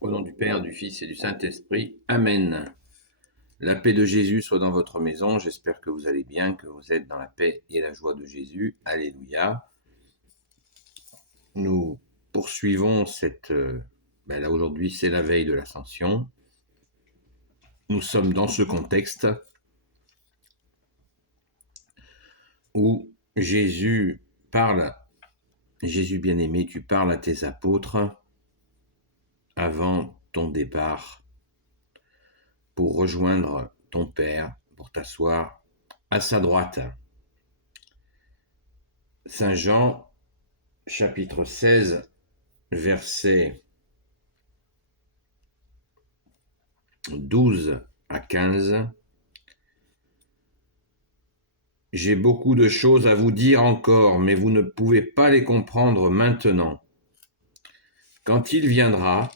Au nom du Père, du Fils et du Saint-Esprit. Amen. La paix de Jésus soit dans votre maison. J'espère que vous allez bien, que vous êtes dans la paix et la joie de Jésus. Alléluia. Nous poursuivons là aujourd'hui, c'est la veille de l'Ascension. Nous sommes dans ce contexte où Jésus parle, Jésus bien-aimé, tu parles à tes apôtres avant ton départ pour rejoindre ton Père, pour t'asseoir à sa droite. Saint Jean, chapitre 16, versets 12 à 15. J'ai beaucoup de choses à vous dire encore, mais vous ne pouvez pas les comprendre maintenant. Quand il viendra,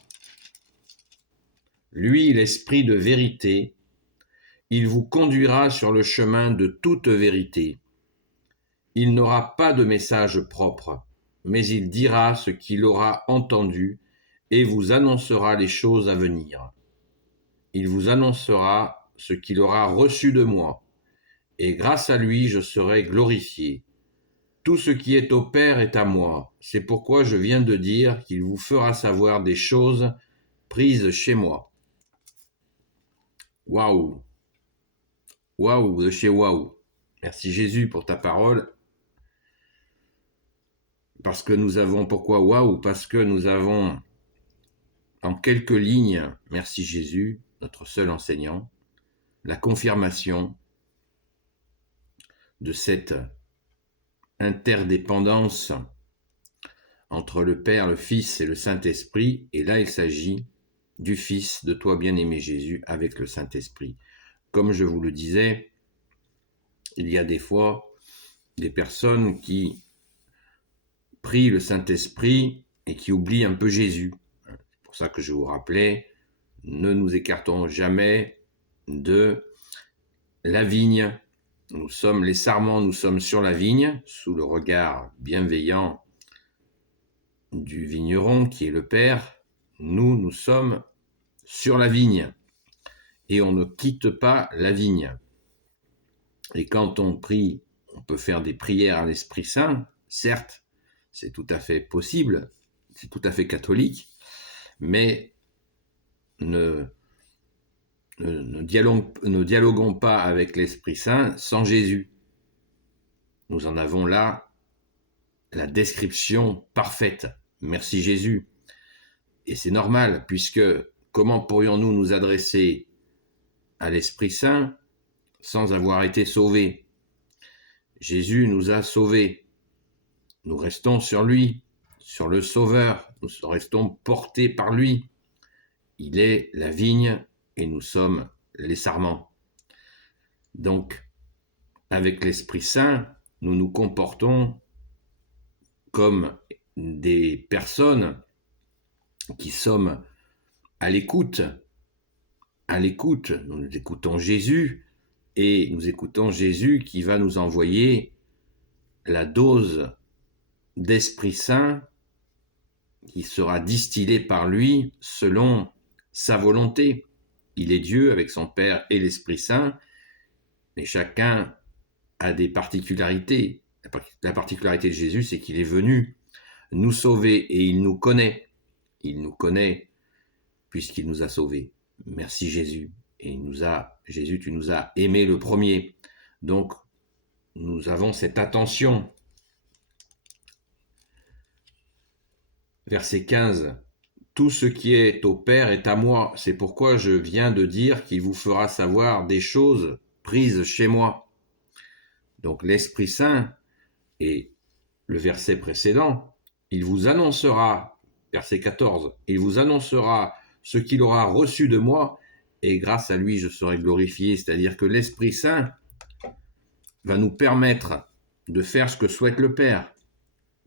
lui, l'Esprit de vérité, il vous conduira sur le chemin de toute vérité. Il n'aura pas de message propre, mais il dira ce qu'il aura entendu et vous annoncera les choses à venir. Il vous annoncera ce qu'il aura reçu de moi, et grâce à lui je serai glorifié. Tout ce qui est au Père est à moi. C'est pourquoi je viens de dire qu'il vous fera savoir des choses prises chez moi. Waouh! Waouh de chez waouh! Merci Jésus pour ta parole. Pourquoi waouh? Parce que nous avons en quelques lignes, merci Jésus, notre seul enseignant, la confirmation de cette interdépendance entre le Père, le Fils et le Saint-Esprit. Et là, il s'agit du Fils, de toi bien-aimé Jésus, avec le Saint-Esprit. Comme je vous le disais, il y a des fois des personnes qui prient le Saint-Esprit et qui oublient un peu Jésus. C'est pour ça que je vous rappelais, ne nous écartons jamais de la vigne. Nous sommes les sarments, nous sommes sur la vigne, sous le regard bienveillant du vigneron qui est le Père. Nous sommes sur la vigne et on ne quitte pas la vigne. Et quand on prie, on peut faire des prières à l'Esprit Saint, certes, c'est tout à fait possible, c'est tout à fait catholique, mais ne dialoguons pas avec l'Esprit Saint sans Jésus. Nous en avons là la description parfaite. Merci Jésus. Et c'est normal, puisque comment pourrions-nous nous adresser à l'Esprit Saint sans avoir été sauvés? Jésus nous a sauvés. Nous restons sur lui, sur le Sauveur. Nous restons portés par lui. Il est la vigne et nous sommes les sarments. Donc, avec l'Esprit Saint, nous nous comportons comme des personnes qui sommes à l'écoute. Nous écoutons Jésus et nous écoutons Jésus qui va nous envoyer la dose d'Esprit Saint qui sera distillée par lui selon sa volonté. Il est Dieu avec son Père et l'Esprit Saint, mais chacun a des particularités. La particularité de Jésus, c'est qu'il est venu nous sauver et il nous connaît. Il nous connaît puisqu'il nous a sauvés. Merci Jésus. Et Jésus, tu nous as aimés le premier. Donc, nous avons cette attention. Verset 15. Tout ce qui est au Père est à moi. C'est pourquoi je viens de dire qu'il vous fera savoir des choses prises chez moi. Donc, l'Esprit Saint, et le verset précédent, il vous annoncera, verset 14, il vous annoncera ce qu'il aura reçu de moi, et grâce à lui je serai glorifié. C'est-à-dire que l'Esprit Saint va nous permettre de faire ce que souhaite le Père,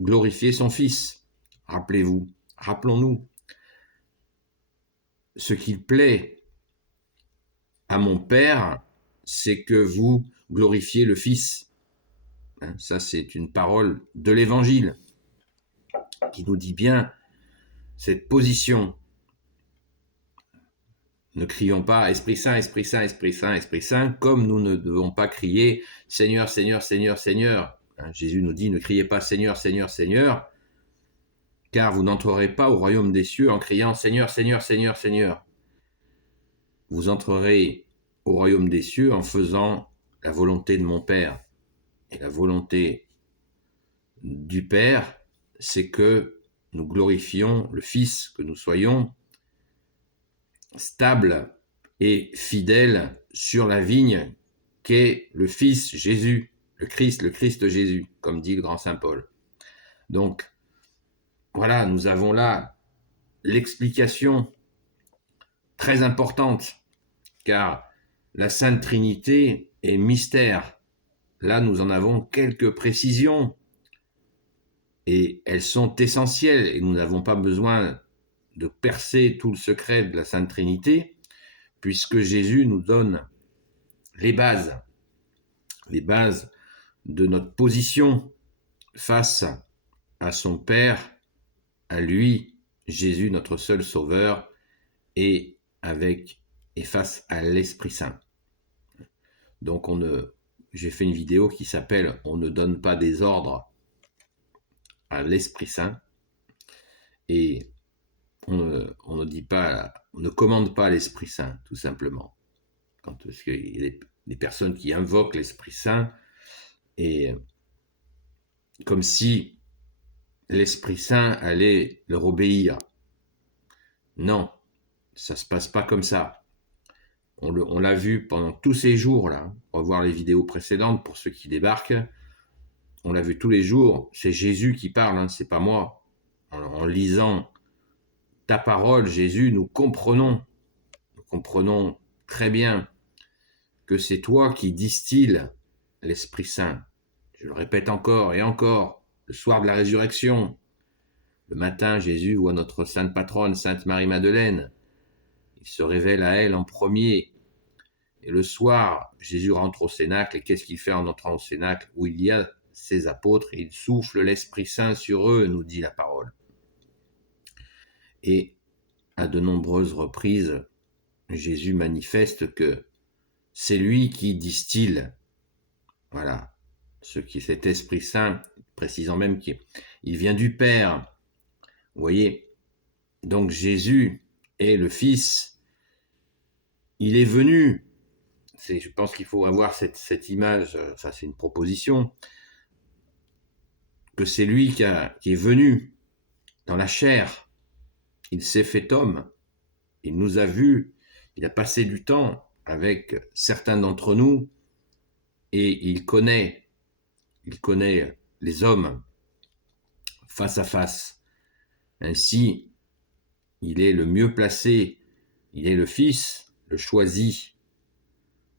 glorifier son Fils. Rappelons-nous, ce qu'il plaît à mon Père, c'est que vous glorifiez le Fils. Ça, c'est une parole de l'Évangile qui nous dit bien cette position. Ne crions pas Esprit Saint, Esprit Saint, Esprit Saint, Esprit Saint, comme nous ne devons pas crier Seigneur, Seigneur, Seigneur, Seigneur. Jésus nous dit ne criez pas Seigneur, Seigneur, Seigneur, car vous n'entrerez pas au royaume des cieux en criant Seigneur, Seigneur, Seigneur, Seigneur. Vous entrerez au royaume des cieux en faisant la volonté de mon Père. Et la volonté du Père, c'est que nous glorifions le Fils, que nous soyons stables et fidèles sur la vigne qu'est le Fils Jésus, le Christ Jésus, comme dit le grand Saint Paul. Donc, voilà, nous avons là l'explication très importante, car la Sainte Trinité est mystère. Là, nous en avons quelques précisions, et elles sont essentielles, et nous n'avons pas besoin de percer tout le secret de la Sainte Trinité, puisque Jésus nous donne les bases de notre position face à son Père, à lui, Jésus, notre seul Sauveur, et face à l'Esprit Saint. Donc j'ai fait une vidéo qui s'appelle « On ne donne pas des ordres à l'Esprit Saint » et on ne commande pas l'Esprit Saint, tout simplement. Parce qu'il y a des personnes qui invoquent l'Esprit Saint et comme si l'Esprit Saint allait leur obéir. Non, ça ne se passe pas comme ça. On l'a vu pendant tous ces jours-là. Revoir les vidéos précédentes pour ceux qui débarquent. On l'a vu tous les jours. C'est Jésus qui parle, c'est pas moi. En lisant ta parole, Jésus, nous comprenons très bien que c'est toi qui distilles l'Esprit Saint. Je le répète encore et encore, le soir de la résurrection, le matin, Jésus voit notre sainte patronne, Sainte Marie-Madeleine. Il se révèle à elle en premier. Et le soir, Jésus rentre au Cénacle. Et qu'est-ce qu'il fait en entrant au Cénacle où il y a ses apôtres? Il souffle l'Esprit Saint sur eux, nous dit la parole. Et à de nombreuses reprises, Jésus manifeste que c'est lui qui distille. Voilà. Cet Esprit Saint, précisant même qu'il vient du Père. Vous voyez, donc Jésus est le Fils. Il est venu. Je pense qu'il faut avoir cette image, ça c'est une proposition, que c'est lui qui est venu dans la chair. Il s'est fait homme. Il nous a vus. Il a passé du temps avec certains d'entre nous et il connaît les hommes face à face. Ainsi, il est le mieux placé, il est le Fils, le choisi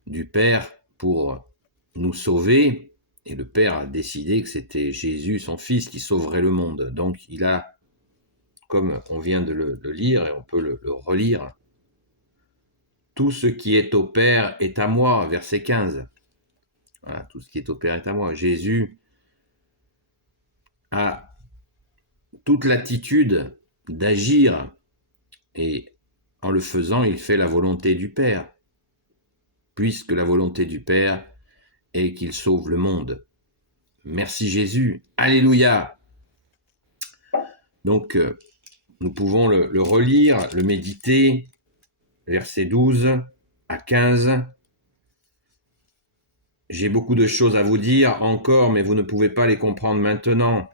du Père pour nous sauver, et le Père a décidé que c'était Jésus, son Fils, qui sauverait le monde. Donc il a, comme on vient de le lire, et on peut le relire, tout ce qui est au Père est à moi, verset 15. Voilà, tout ce qui est au Père est à moi. Jésus a toute l'attitude d'agir et en le faisant, il fait la volonté du Père, puisque la volonté du Père est qu'il sauve le monde. Merci Jésus, alléluia. Donc, nous pouvons le relire, le méditer, versets 12 à 15. J'ai beaucoup de choses à vous dire encore, mais vous ne pouvez pas les comprendre maintenant.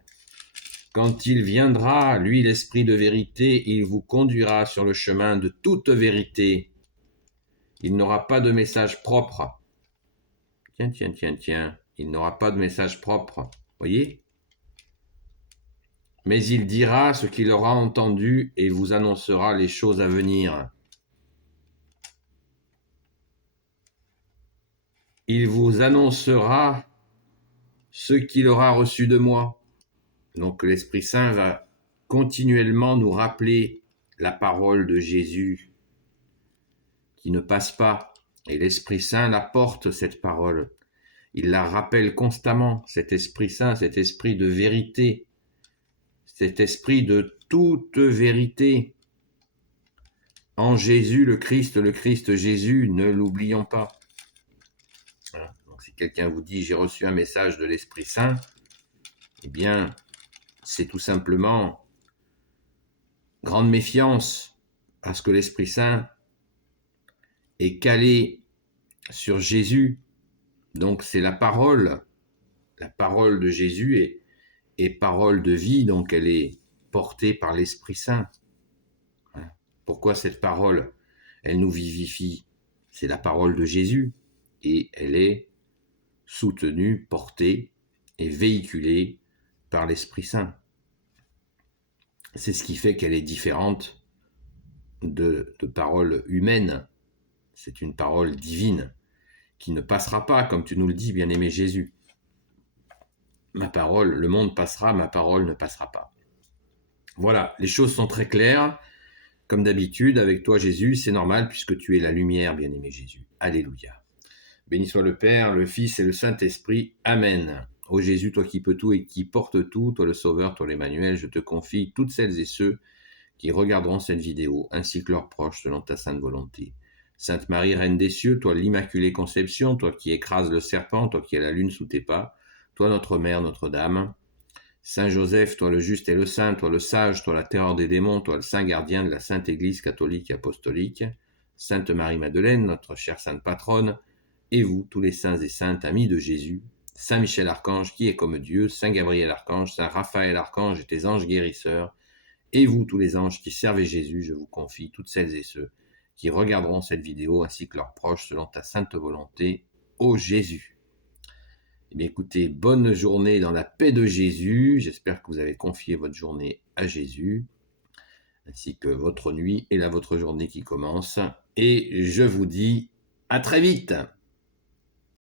Quand il viendra, lui l'Esprit de vérité, il vous conduira sur le chemin de toute vérité. Il n'aura pas de message propre. Tiens. Il n'aura pas de message propre. Voyez ? Mais il dira ce qu'il aura entendu et vous annoncera les choses à venir. Il vous annoncera ce qu'il aura reçu de moi. Donc l'Esprit Saint va continuellement nous rappeler la parole de Jésus qui ne passe pas. Et l'Esprit Saint la porte, cette parole. Il la rappelle constamment, cet Esprit Saint, cet esprit de vérité, cet esprit de toute vérité. en Jésus le Christ Jésus, ne l'oublions pas. Voilà. Donc si quelqu'un vous dit « j'ai reçu un message de l'Esprit Saint », eh bien, c'est tout simplement grande méfiance, parce que l'Esprit Saint est calé sur Jésus. Donc c'est la parole de Jésus est parole de vie, donc elle est portée par l'Esprit Saint. Pourquoi cette parole, elle nous vivifie? C'est la parole de Jésus, et elle est soutenue, portée et véhiculée par l'Esprit Saint. C'est ce qui fait qu'elle est différente de paroles humaines. C'est une parole divine qui ne passera pas, comme tu nous le dis, bien-aimé Jésus. Ma parole, le monde passera, ma parole ne passera pas. Voilà, les choses sont très claires. Comme d'habitude, avec toi Jésus, c'est normal puisque tu es la lumière, bien-aimé Jésus. Alléluia. Béni soit le Père, le Fils et le Saint-Esprit. Amen. Ô Jésus, toi qui peux tout et qui portes tout, toi le Sauveur, toi l'Emmanuel, je te confie toutes celles et ceux qui regarderont cette vidéo, ainsi que leurs proches, selon ta sainte volonté. Sainte Marie, Reine des cieux, toi l'Immaculée Conception, toi qui écrases le serpent, toi qui as la lune sous tes pas, toi notre Mère, Notre-Dame. Saint Joseph, toi le juste et le saint, toi le sage, toi la terreur des démons, toi le saint gardien de la Sainte Église catholique et apostolique. Sainte Marie-Madeleine, notre chère sainte patronne, et vous, tous les saints et saintes, amis de Jésus, Saint Michel Archange, qui est comme Dieu, Saint Gabriel Archange, Saint Raphaël Archange et tes anges guérisseurs, et vous, tous les anges qui servez Jésus, je vous confie toutes celles et ceux qui regarderont cette vidéo, ainsi que leurs proches, selon ta sainte volonté, ô Jésus. Eh bien, écoutez, bonne journée dans la paix de Jésus. J'espère que vous avez confié votre journée à Jésus, ainsi que votre nuit et la vôtre journée qui commence. Et je vous dis à très vite.